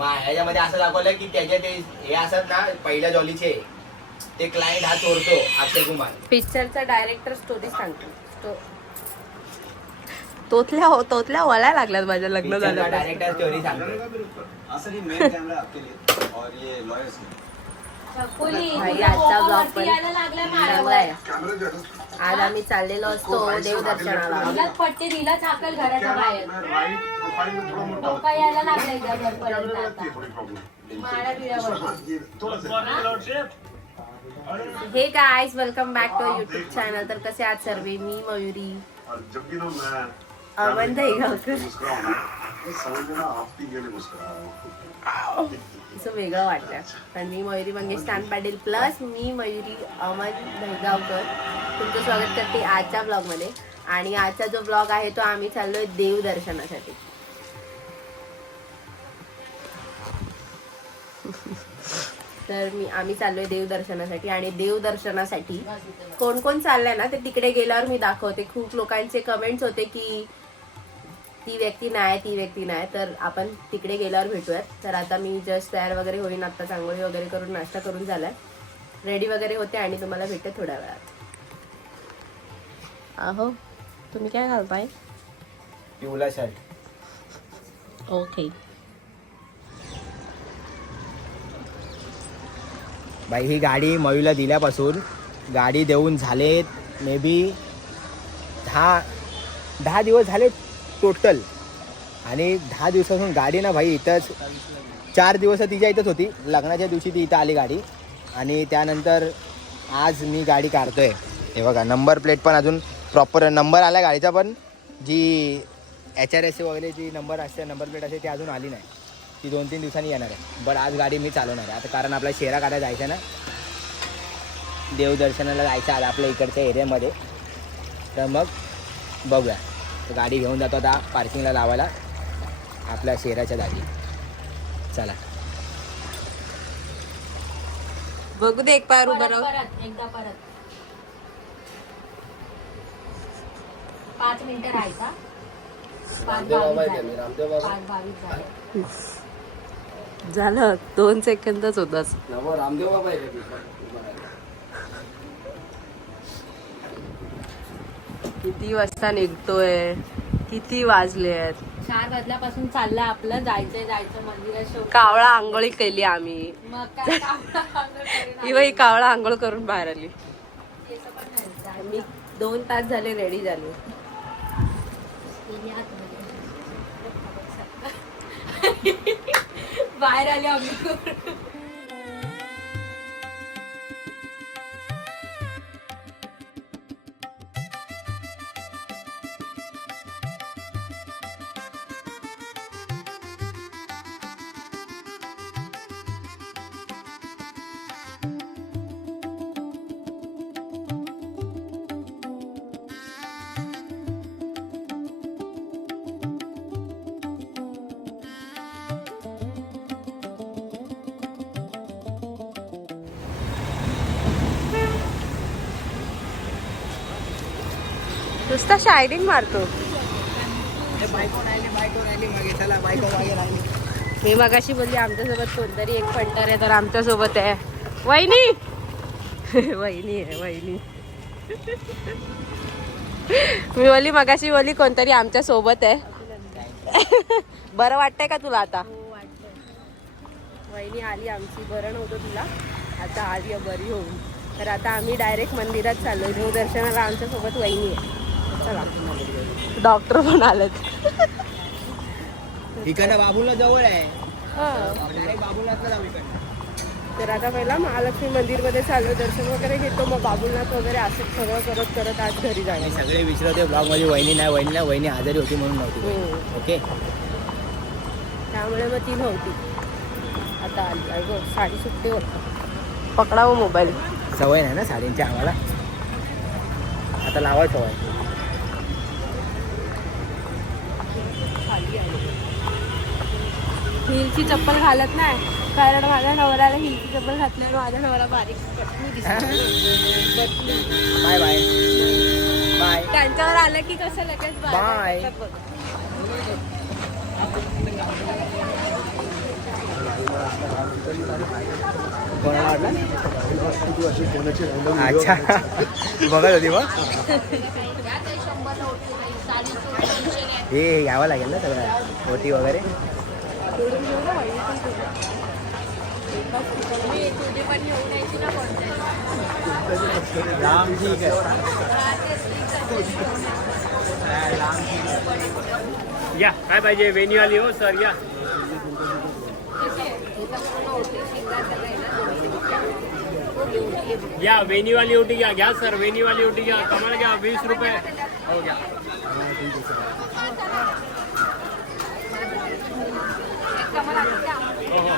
ह्याच्यामध्ये असं दाखवलं की त्याचे ते हे असत ना पहिल्या जॉलीचे ते क्लायंट हा चोरतो अक्षय कुमार. पिक्चरचा डायरेक्टर स्टोरी सांगतो. तोतल्या वळायला लागल्यात माझ्या लग्न झालं. डायरेक्टर स्टोरी सांगतो. आजचा ब्लॉग पण चांगला आहे. आज आम्ही चाललेलो असतो देवदर्शनाला. पट्टी दिला चाकल घराच्या बाहेर पप्पा यायला लागलाय घरपर्यंत हे guys welcome back to YouTube channel. तर कसे आहात सर्व? मी मयुरी अमन दहीगावकर. असं वेगळं वाटलं. तर मी मयुरी मंगेश स्टॅन पाटील प्लस मी मयुरी अमन दहीगावकर तुमचं स्वागत करते आजच्या ब्लॉगमध्ये. आणि आजचा जो ब्लॉग आहे तो आम्ही चाललोय देवदर्शनासाठी. तर आम्ही चाललोय देवदर्शनासाठी. आणि देवदर्शनासाठी कोण कोण चाललंय ना ते तिकडे गेल्यावर मी दाखवते. खूप लोकांचे कमेंट्स होते की ती व्यक्ती नाही. तर आपण तिकडे गेल्यावर भेटूयात. तर आता मी जस्ट तयार वगैरे होईन. आता चांगली वगैरे करून नाश्ता करून झालाय, रेडी वगैरे होते आणि तुम्हाला भेटते थोड्या वेळात. अहो तुम्ही काय घालताय? पिवळा शर्ट. ओके. बाई ही गाडी मयूला दिल्यापासून गाडी देऊन झालेत मे बी 10 दिवस झाले टोटल. आणि 10 दिवसापासून गाडी ना भाई इथंच 4 दिवस तिच्या इथंच होती. लग्नाच्या दिवशी ती इथं आली गाडी. आणि त्यानंतर आज मी गाडी काढतोय. हे बघा नंबर प्लेट पण अजून प्रॉपर नंबर आला गाडीचा, पण जी HRS वगैरे जी नंबर असते नंबर प्लेट असते ती अजून आली नाही. ती 2-3 दिवसांनी येणार आहे. बट आज गाडी मी चालवणार आहे आता, कारण आपला शेरा काढायला जायचं ना, देवदर्शनाला जायचं आज आपल्या इकडच्या एरियामध्ये. तर मग बघूया. गाडी घेऊन जातो आता पार्किंगला लावायला आपल्या शेराच्या जागी. चला बघू दे एक पार उभं राहू. एकदा परत 5 मिनिटं राहायचा. 5:22 झालं 2 सेकंदच होताच. रामदेव बाबा किती वाजता निघतोय? किती वाजले आहेत? 4 वाजल्यापासून चाललंय आपलं. जायचं मंदिरात. शेवटी कावळा आंघोळी केली आम्ही. मग काय काम ही बाई कावळा आंघोळ करून बाहेर आली. मी 2 तास झाले रेडी झाले. बाहेर आले आम्ही. नुसता शायनिंग मारतो. मी मगाशी बोलली आमच्यासोबत कोणतरी एक फंटर आहे, तर आमच्यासोबत आहे वहिनी. वहिनी आहे वहिनी. मी बोलली मगाशी बोलली कोणतरी आमच्या सोबत आहे. बरं वाटतंय का तुला आता? वहिनी आली आमची. बरं नव्हतं तुला, आता आली बरी होऊन. तर आता आम्ही डायरेक्ट मंदिरात चाललोय देवदर्शनाला. आमच्यासोबत वहिनी आहे. चला डॉक्टर पण आलेत. इकडनं बाबूला जवळ आहे. बाबुलनाथला जाऊ. तर आता पहिला महालक्ष्मी मंदिरमध्ये चाललो, दर्शन वगैरे घेतो, मग बाबुलनाथ वगैरे असं सगळं करत करत आज घरी जाणार. सगळे विचारते ब्लॉगमध्ये वहिनी नाही वहिनी आजारी होती म्हणून नव्हती. ओके, त्यामुळे मग ती नव्हती. आता आली. अगं साडी सुट्टी होता. पकडावं मोबाईल. सवय नाही ना साडींची आम्हाला, आता लावा सवय. हिलची चप्पल घालत नाही, कारण माझ्या नवऱ्याला हिलची चप्पल घातल्यावर माझ्या नवरा बारीक पटकन दिसतो. Bye bye bye. त्यांच्यावर आलं की कसं लगेच बाय. कोणाला वाटलं? अच्छा बघत होती मग हे घ्यावं लागेल ना सगळं होती वगैरे. लांब ठीक आहे. या काय पाहिजे वेन्यू आली हो सर या. या वेन्यू वाली ओटी घ्या सर वेन्यू वाली ओटी घ्या. कमाल घ्या 20 रुपये हो घ्या. हो हो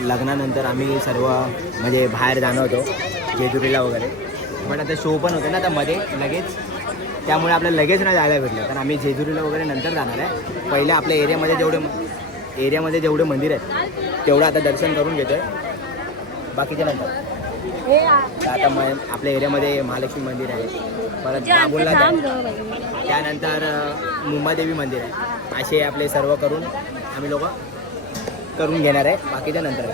लग्नानंतर आम्ही सर्व म्हणजे बाहेर जाणार होतो जेजुरीला वगैरे. पण आता शो पण होते ना आता मध्ये लगेच, त्यामुळे आपल्याला लगेच नाही जायला भेटलं. कारण आम्ही जेजुरीला वगैरे नंतर जाणार आहे. पहिले आपल्या एरियामध्ये जेवढे मंदिर आहेत तेवढं आता दर्शन करून घेतो आहे, बाकीचे नंतर. आता आपल्या एरियामध्ये महालक्ष्मी मंदिर आहे, परत बाबुलनाथ आहे, त्यानंतर मुंबादेवी मंदिर आहे. असे आपले सर्व करून आम्ही लोक करून घेणार आहे, बाकीच्या नंतर.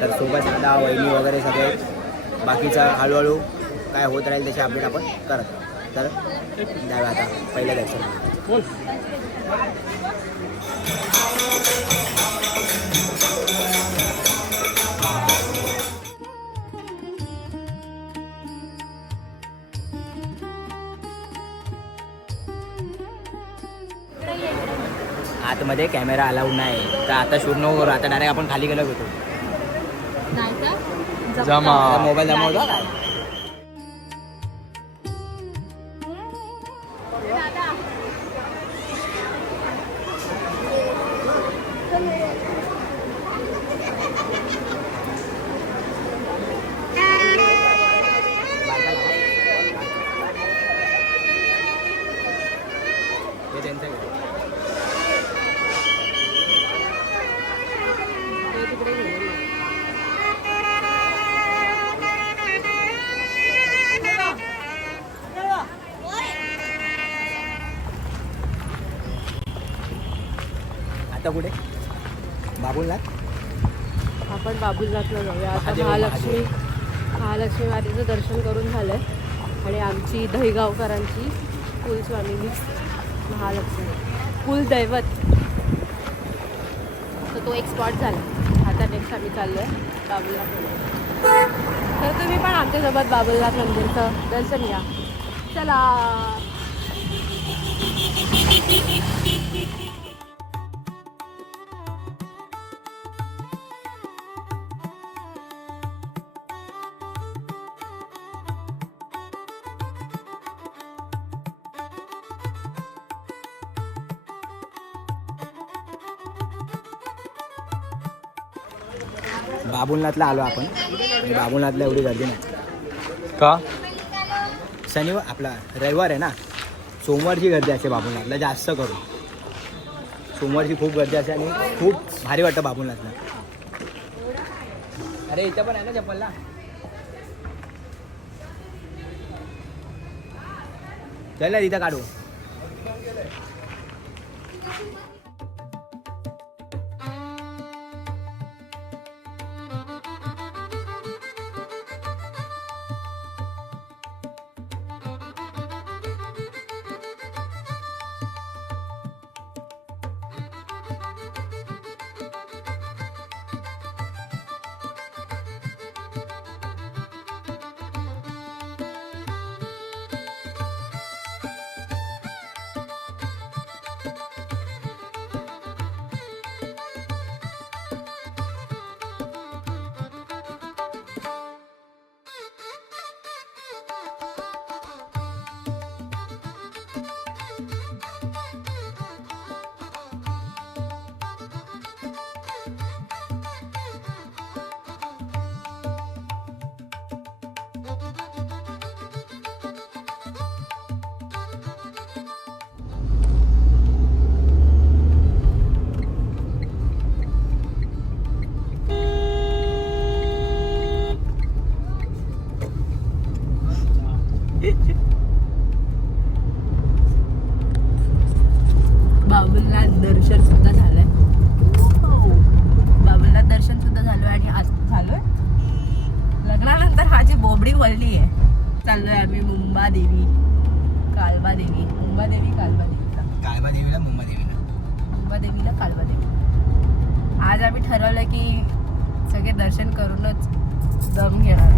तर सोबत आता वहिनी वगैरे सगळे बाकीचं हळूहळू काय होत राहील त्याचे अपडेट आपण करत. तर द्यावे आता पहिलं दर्शन. आतमध्ये कॅमेरा अलाउड नाही, तर आता शूट नको करू. आता डायरेक्ट आपण खाली गेलो भेटू. जमा मोबाईल जमा होता काय? हे त्यांचं घर. आता कुठे? बाबुलनाथ. आपण बाबुलनाथला जाऊया आता. महादेव, महालक्ष्मी मातेचं दर्शन करून झालंय आणि आमची दहीगावकरांची कुलस्वामिनी महालक्ष्मी कुलदैवत, तर तो एक स्पॉट झाला. आता नेक्स्ट आम्ही चाललो आहे बाबुलनाथ. तर तुम्ही पण आमच्यासोबत बाबुलनाथ मंदिरचं दर्शन घ्या. चला. बाबुलनाथला आलो आपण आणि बाबुलनाथला एवढी गर्दी नाही का शनिवार आपला रविवार आहे ना, सोमवारची गर्दी असते बाबुलनाथला जास्त करून. सोमवारची खूप गर्दी असते आणि खूप भारी वाटतं बाबुलनाथला. अरे इथं पण आहे ना चप्पलला. चल ना तिथं काढू. बाबुलनाथ दर्शन सुद्धा झालंय. बाबुलनाथ दर्शन सुद्धा झालोय आणि आज झालोय लग्नानंतर माझी बोबडी वळली आहे. चाललोय आम्ही मुंबा देवी कालबा देवीला काळबा देवीला मुंबा देवीला कालबा देवी. आज आम्ही ठरवलं की सगळे दर्शन करूनच दम घेणार.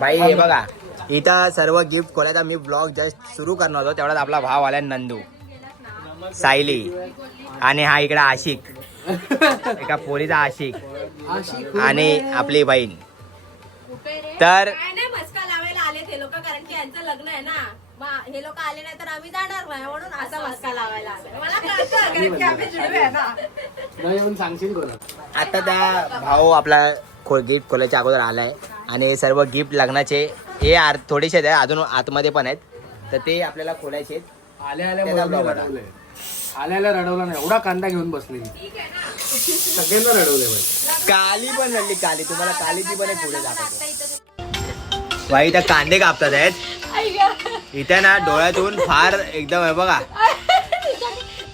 भाई हे बघा इथं सर्व गिफ्ट खोलायचा मी ब्लॉग जस्ट सुरू करणार होतो तेवढ्यात आपला भाव आला नंदू, सायली आणि हा इकडे आशिक, एका पोरीचा आशिक आणि आपली बहीण. तर मस्का लावायला आले हे लोक, कारण की यांचं लग्न आहे ना. मग हे लोक आले नाही तर आम्ही जाणार नाही, म्हणून असा मस्का लावायला आले. मला कळतं कारण की आम्ही जुळवे आहे ना. आता त्या भाऊ आपला गिफ्ट खोलायच्या अगोदर आलाय आणि हे सर्व गिफ्ट लग्नाचे हे थोडेसे आहेत, अजून आतमध्ये पण आहेत, तर ते आपल्याला खोलायचे आहेत. आल्याला रडवला नाही, एवढा कांदा घेऊन बसलेली सगळ्यांना रडवले भाई. काली पण रडली, काली तुम्हाला कालीची पण एक पुढे दाखवतो. भाई इथं कांदे कापतात आहेत इथे ना, डोळ्यातून फार एकदम आहे बघा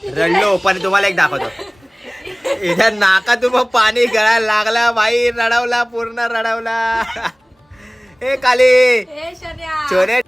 रडलो. पण तुम्हाला एक दाखवतो, इथे नाकातून पाणी गळायला लागला भाई, रडवला पूर्ण रडवला. हे काली चोरे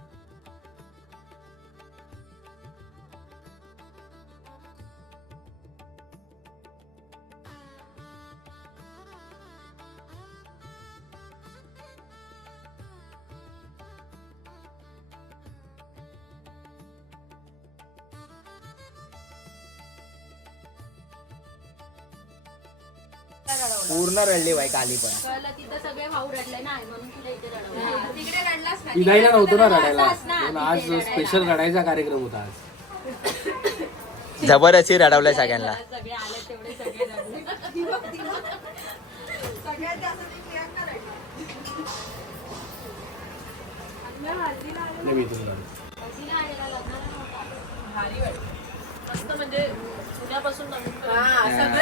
पूर्ण रडली बाई काली पण. निघायला नव्हतं ना रडायला, पण आज स्पेशल रडायचा कार्यक्रम होता. आज जबरदस्ती रडवलंय सगळ्यांना.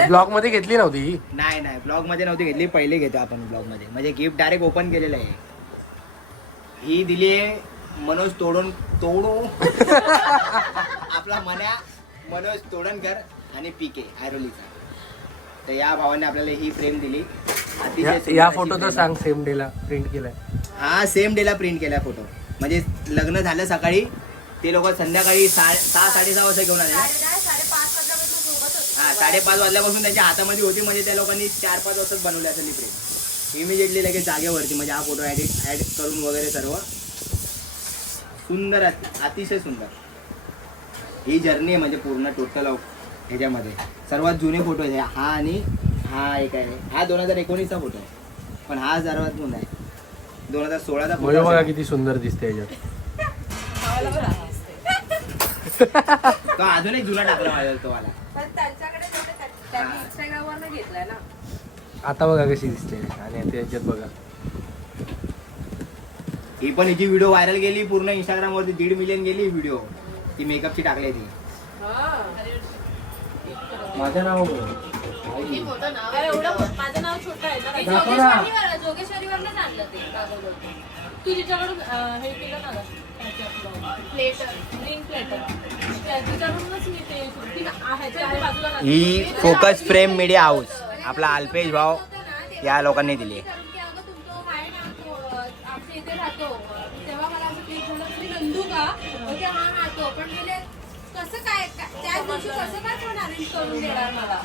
ब्लॉग मध्ये घेतली नव्हती ही? नाही नाही ब्लॉग मध्ये नव्हती घेतली, पहिले घेतो आपण ब्लॉग मध्ये. म्हणजे गिफ्ट डायरेक्ट ओपन केलेलं आहे. ही दिली मनोज तोडू आपला मनोज तोडणकर आणि पीके ऐरोलीचा. तर या भावाने आपल्याला ही फ्रेम दिली. या फोटोचा सांग, सेम डेला प्रिंट केलाय. हा सेम डेला प्रिंट केलाय फोटो. म्हणजे लग्न झालं सकाळी, ते लोक संध्याकाळी 6-6:30 वाजता घेऊन आले. हा 5:30 वाजल्यापासून त्यांच्या हातामध्ये होती. म्हणजे त्या लोकांनी 4-5 वाजताच बनवली असेल ही फ्रेम. इमिजिएटली लगेच जागेवरती. म्हणजे हा फोटो ऍड करून वगैरे सर्व सुंदर, अतिशय सुंदर. ही जर्नी आहे म्हणजे पूर्ण टोटल ह्याच्यामध्ये सर्वात जुने फोटो आहे हा. आणि हा एक आहे, हा 2019चा फोटो आहे. पण हा सर्वात जुना आहे 2016चा मयूर बघा किती सुंदर दिसते याच्यात. तो अजूनही जुना टाकला माझ्या तुम्हाला. पण त्यांच्याकडे त्यांनी इंस्टाग्रामवर घेतलाय ना. आता बघा कशी दिसते आणि त्याच्यात बघा. ही पण हिची व्हिडिओ व्हायरल गेली पूर्ण इंस्टाग्राम वरती 1.5 मिलियन गेली व्हिडिओ ती मेकअपची टाकली ती. माझं नाव माझं नाव छोटं आहे ना. जोगेश्वरीवरच आणलं ते तू तिच्याकडून हे केलं ना प्लेटर ग्रीन प्लेटर तिच्याकडूनच मी ते ह्याच्या बाजूला ही फोकस फ्रेम मीडिया हाऊस आपला अल्पेश भाऊ या लोकांनी दिली. आमच्या इथे राहतो तेव्हा मला असं क्लिक झालं तुम्ही नंदू का ओके हा राहतो पण गेले कसं काय त्या दिवशी कसं काय कोण अरेंज करून देणार मला.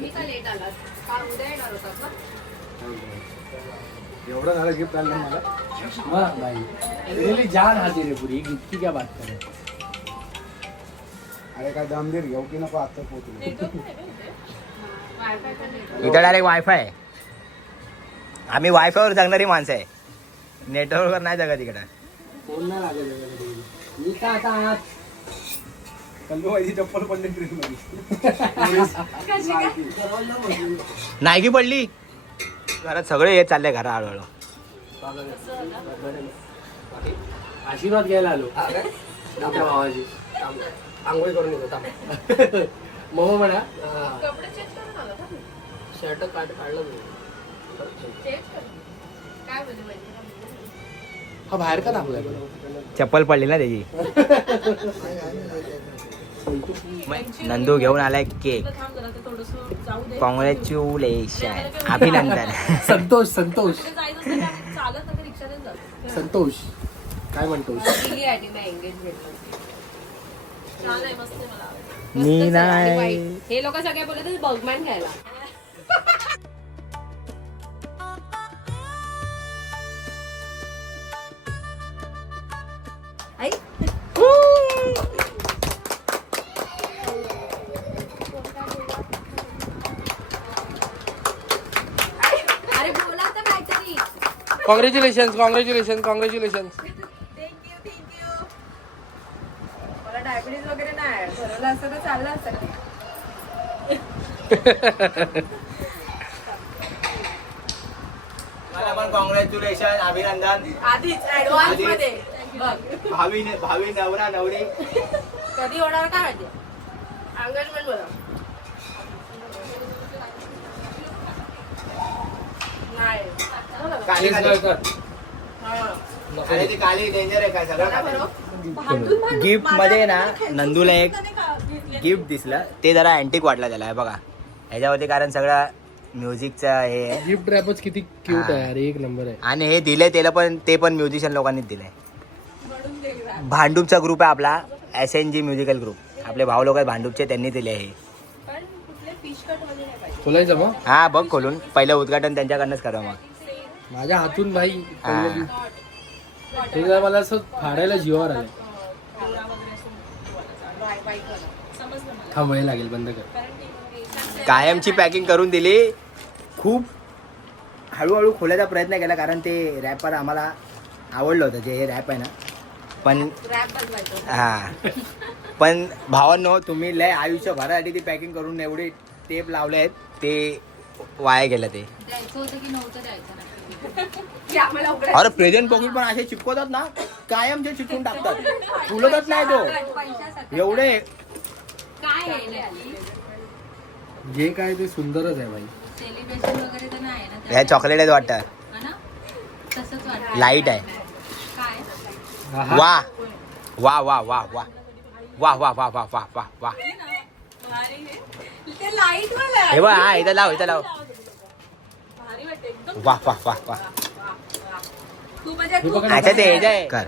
मी का लेट आला का उद्या येणार होतात ना. एवढं झालं गिफ्ट आणलं मला. भाई रियली जान हाती रे पुरी इतकी क्या बात करे. अरे काय दमदीर घेऊ की नको आता पोहोचलो. इथं डायरेक्ट वायफाय आहे. आम्ही वायफायवर जगणारी माणसं आहे नेटवर्कवर नाही जगत इकडं. फोन नाही लागत मी का आता आज कल्लू माझी चप्पल पडली ट्रेन मध्ये. नायकी पडली घरात सगळे येत चालले घरा हळूहळू. आशीर्वाद घ्यायला आलो मोठ्या भावाची. आंघोळी करून येतो मग म्हणा कपडे चेंज करून आला का? शर्ट काढलं मी. चेंज कर काय बोलू हा बाहेर का दाखवलाय चप्पल पडली ना त्याची. नंदू घेऊन आलाय केक. थांब जरा ते थोडंसं जाऊ दे. कॉंग्रॅच्युलेशन अभिनंदन. संतोष संतोष जायचं असलं का चालत नाही रिक्षाने जातो. संतोष काय म्हणतोस. दिली आहे मी एंगेजमेंट. छान आहे मस्त आहे मला आवडलं. मी मस्तच आहे. आणि नाही white. हे लोक सगळे बोलत होते बर्गमॅन घ्यायला. आई अरे बोला तर काहीतरी. Congratulation congratulation congratulation. मला डायबिटीज वगैरे नाही ठरवलं असतं तर चाललं असतं. मला पण कॉंग्रॅच्युलेशन अभिनंदन. आधीच ऍडव्हान्स मध्ये बघ भावी नवरा नवरी. कधी होणार काय माहिती. एंगेजमेंट बोला नाही काली अरे ती काली डेंजर आहे काय सगळं. गिफ्ट मध्ये ना नंदूला एक गिफ्ट दिसलं ते जरा अँटिक वाटला त्याला. हे बघा ह्याच्यावरती कारण सगळं म्युझिकचं हे गिफ्ट रॅपच किती क्यूट आहे अरे एक नंबर आहे. आणि हे दिले त्याला पण ते पण म्युझिशियन लोकांनीच दिलंय. भांडूपचा ग्रुप आहे आपला SNG म्युझिकल ग्रुप. आपले भाऊ लोक आहेत भांडूपचे त्यांनी दिले हे. खोलायचं मग हा बघ खोलून पहिलं उद्घाटन त्यांच्याकडनंच करा मग. माझ्या हातून भाई हा. ते जरा मला असं फाडायला जीवावर आलं. थांबायला लागेल बंद कर. कायमची पॅकिंग करून दिली. खूप हळूहळू खोलायचा प्रयत्न केला कारण ते रॅपर आम्हाला आवडलं होतं जे हे रॅप आहे ना. पण रॅप बनवायचं. हा पण भावांनो तुम्ही लय आयुष्यभरासाठी ती पॅकिंग करून एवढे टेप लावले आहेत ते वाया गेलं ते. द्यायचं होतं की नव्हतं द्यायचं नाही. की आम्हाला उघडायचं. अरे प्रेझेंट पॉकेट पण असे चिपकवतात ना कायमचे चिपकून टाकतात फुलतच नाही तो एवढे. काय आहे नक्की? जे काय ते सुंदरच आहे भाई. सेलिब्रेशन वगैरे तर नाही ना ह्या चॉकलेट आहेत वाटतं. हा ना? तसंच वाटतं. लाईट आहे. काय आहा. वा वा वा वा वा वा वा वा वा वा वा वा. ते लाईट वाला हे बघ हा इथं लाव इथं लाव. भारी वाटते एकदम. वा वा वा वा. तू म्हणजे हे बघा अच्छा ते हे जे आहे. कर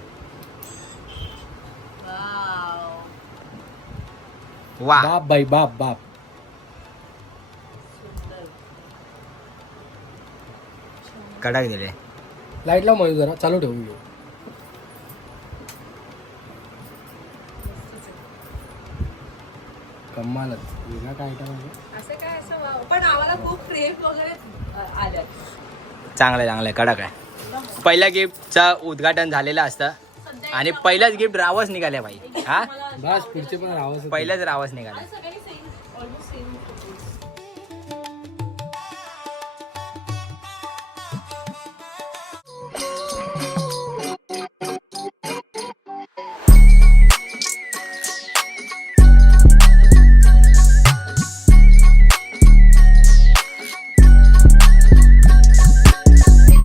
वा बाप बाई बाप बाप. कडक दिले. लाईट लाव मयूर जरा चालू ठेवून घेऊ. कमालच वेगळा काय आयटम आहे असं काय असं वाव. पण आम्हाला खूप क्रेप वगैरे आल्या. चांगलं आहे चांगलं आहे कडक आहे. पहिल्या गिफ्टचं उद्घाटन झालेलं असतं आणि पहिलाच गिफ्ट रावच निघाल्या भाई. हा बस पुढचे पण रावस पहिलाच रावच निघाले. सगळ्यांनी